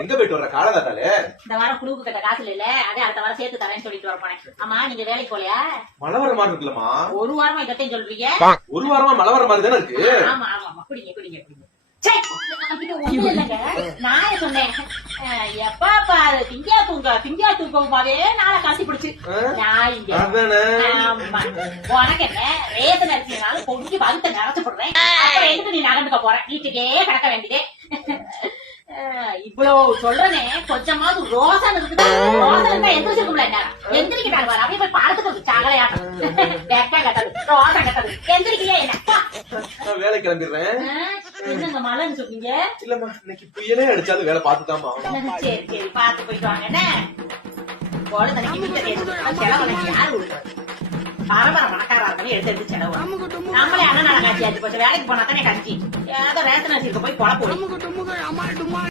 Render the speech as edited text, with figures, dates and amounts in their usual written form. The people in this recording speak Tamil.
எங்க போயிட்டு வர்ற காலகாத்தாலே? இந்த வாரம் குழுவுக்கு கட்ட காசு இல்ல, அதே அடுத்த வாரம் சேர்த்து தரேன்னு சொல்லிட்டு வர போனேன். ஆமா, நீங்க வேலைக்கு போலையா? மழை வர மாதிரி இருக்குல்லமா? ஒரு வாரமா இதட்டையும் சொல்றீங்க. ஒரு வாரமா மழை வர மாதிரி தானே இருக்கு. ஆமா ஆமா, குடிங்க குடிங்க குடிங்க. ஒண்ணு இல்லைங்க, நான் சொன்னேன் எப்பா பாரு திங்கா தூக்கமாவே நாளை காசி பிடிச்சு உனக்கு என்ன ரேசன் அரிசினாலும் கொஞ்சம் வகுத்த நினைச்சு போடுறேன். அப்புறம் எதுக்கு நீ நடந்துக்க போற? வீட்டுக்கே கிடக்க வேண்டியதே. இவ்வளவு சொல்றனே, கொஞ்சமாவது ரோசன் இருக்குது. ரோசன் எந்திரிச்சிருக்கும்ல, என்ன எந்திரிக்கிட்டாங்க பாரு, அப்படியே போய் படத்துக்கு சாகலையாட்டம். வெக்கா கட்டது, ரோசன் கட்டது, எந்திரிக்கலையா என்னப்பா? வேலை கிளம்பிடுறேன். என்னங்க மழைன்னு சொன்னீங்க? இல்லம்மா, இன்னைக்கு புயலே அடிச்சாலும் வேலை பார்த்துதாமா. சரி சரி, பார்த்து போயிட்டு வாங்க. என்ன போல தனிக்கு செலவு யாரு பரம்பரை மணக்காரா இருக்கணும், எடுத்து செலவு நம்மளே அண்ணன் காட்சி ஆச்சு போச்சு. வேலைக்கு போனா தானே கட்சி ஏதோ ரேஷன் அரிசி போய் பொழப்போம்.